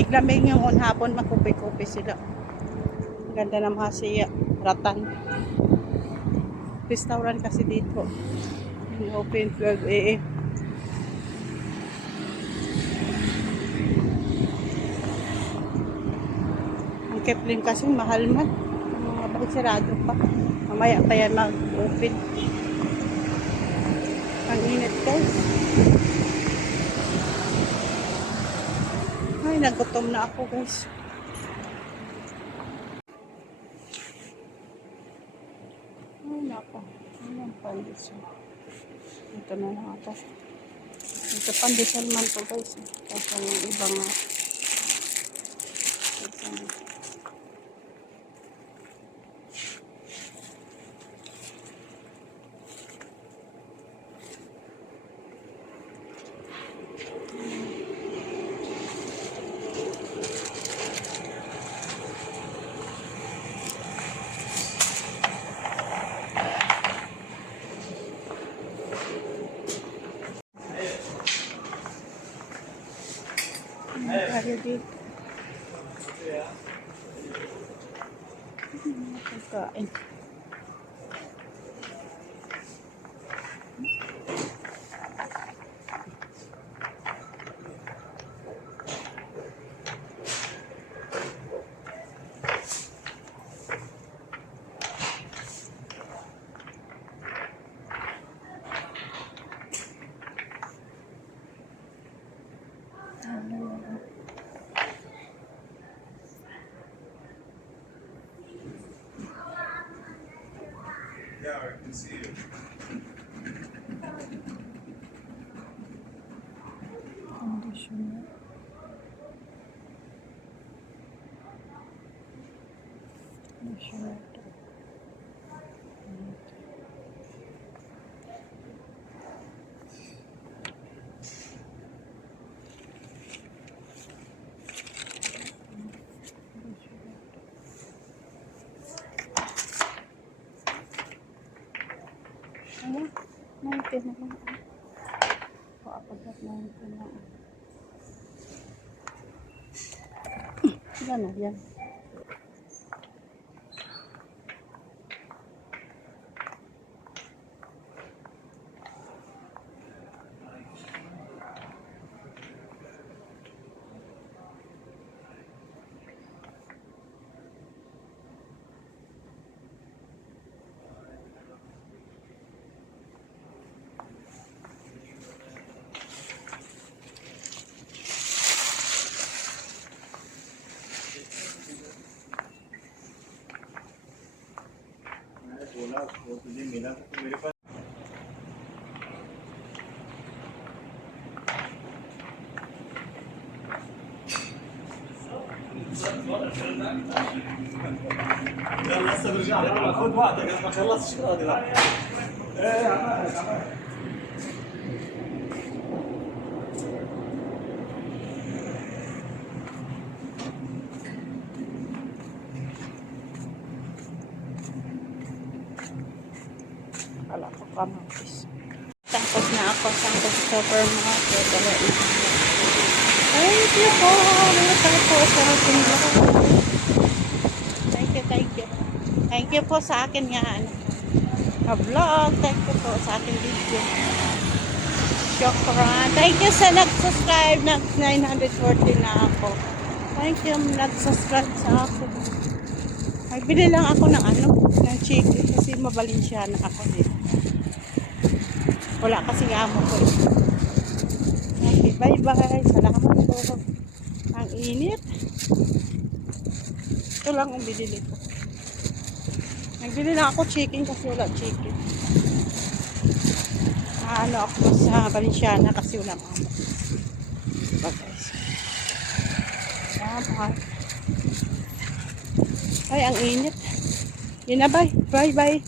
malamig-lamig yung hapon, makupi-kupi sila. Ganda ng mga siya, Ratan. Restaurant kasi dito. Open 12 AM. Ang Kipling kasi mahal man. Bakit sarado pa? Mamaya pa yan mag-open. Ang init guys. Ay, nagutom na ako guys. Ay, nako. Ayan, pandesal. Ito na lang ito. Ito pandesal man to guys. Kasi yung ibang tayo dito. Pagkain. Yeah, I can see it. Conditioner. Conditioner. Ano? 19 na lang. Paapagat 19 na lang. Ilan na yan? बोला वो तुझे मिला तो मेरे पास لسه برجع لك خذ وقتك اذا ما خلصتش راضي لا ايه عمال Wala ko kamatis. Tapos na ako sa supermarket. Thank you po. Tapos sa akin vlog. Thank you. Thank you po sa akin nga vlog. Thank you po sa akin video. Shukran. Thank you sa nag-subscribe. Nag-940 na ako. Thank you nag-subscribe sa akin. Magbili lang ako ng ng chicken kasi mabalinsyana ako din. Wala kasi amo ko eh. Okay, bye-bye. Salamat po. Ang init. Ito lang ang binili ko. Nagbili lang ako chicken kasi wala chicken. Ako sa Valenciana kasi wala amo. Bye guys. Bye. Ay, ang init. Yun na, bye. Bye-bye.